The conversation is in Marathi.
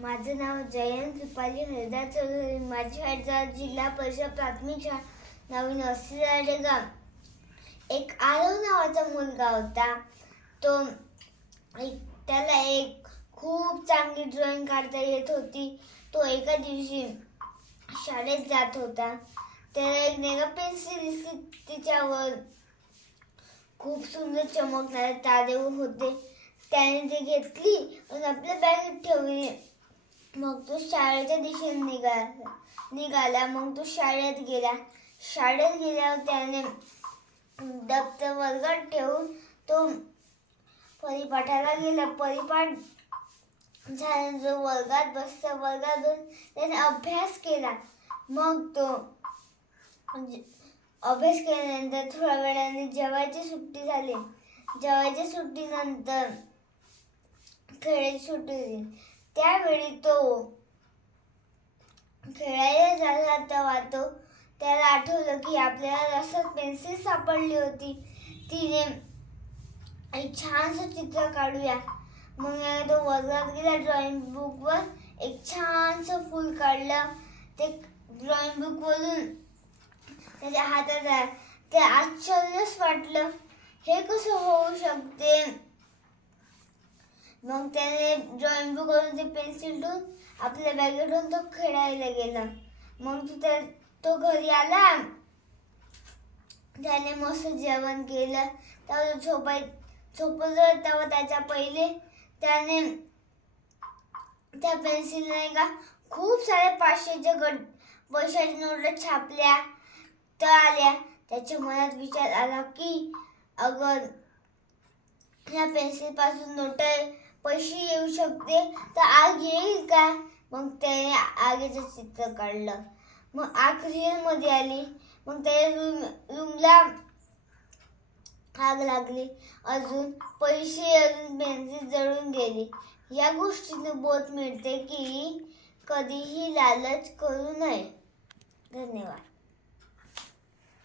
माझं नाव जयंत कृपाली हरिदास चौधरी. माझी शाळा जिल्हा परिषद प्राथमिक शाळा नवीन गाव. एक आरव नावाचा मुलगा होता. त्याला एक खूप चांगली ड्रॉइंग काढता येत होती. तो एका दिवशी शाळेत जात होता. त्याला एक नेहा पेन्सिल दिसली. तिच्यावर खूप सुंदर चमकणारे तारे होते. त्याने ती घेतली आणि आपल्या बॅगेत ठेवली. मग तो शाळेच्या दिशेने निघाला. मग तो शाळेत गेला. शाळेत गेल्यावर त्याने दप्तर वर्गात ठेवून तो परिपाठाला गेला. परिपाठ झाल्यानंतर वर्गात बसला. वर्गात त्याने अभ्यास केला. मग तो अभ्यास केल्यानंतर थोड्या वेळाने जेवायची सुट्टी झाली. जेवायच्या सुट्टीनंतर खेळायची सुट्टी झाली. त्यावेळी तो खेळायला झाला तेव्हा त्याला आठवलं की आपल्याला रस्त्यात पेन्सिल सापडली होती. तिने एक छानसं चित्र काढूया. मग तो वर्गात गेला. ड्रॉइंग बुकवर एक छानसं फूल काढलं. ते ड्रॉइंग बुकवरून त्याच्या हातात आलं. ते आश्चर्यच वाटलं, हे कसं होऊ शकते. मग त्याने ड्रॉइंग बुकवरून ते पेन्सिल ठेवून आपल्या बॅगेतून तो खेळायला गेला. मग तो घरी आला. त्याने मस्त जेवण केलं. तेव्हा झोपलं. तेव्हा त्याच्या पहिले त्याने त्या पेन्सिलने खूप साऱ्या 500च्या पैशाच्या नोटा छापल्या तर आल्या. त्याच्या मनात विचार आला की अगर ह्या पेन्सिल पासून नोटा पैसे येऊ शकते तर आग येईल का. मग त्याने आगीचं चित्र काढलं. मग आग रिअल मध्ये आली. मग त्याच्या रूमला आग लागली. अजून पेन्सिल जळून गेली. या गोष्टीने बोध मिळते की कधीही लालच करू नये. धन्यवाद.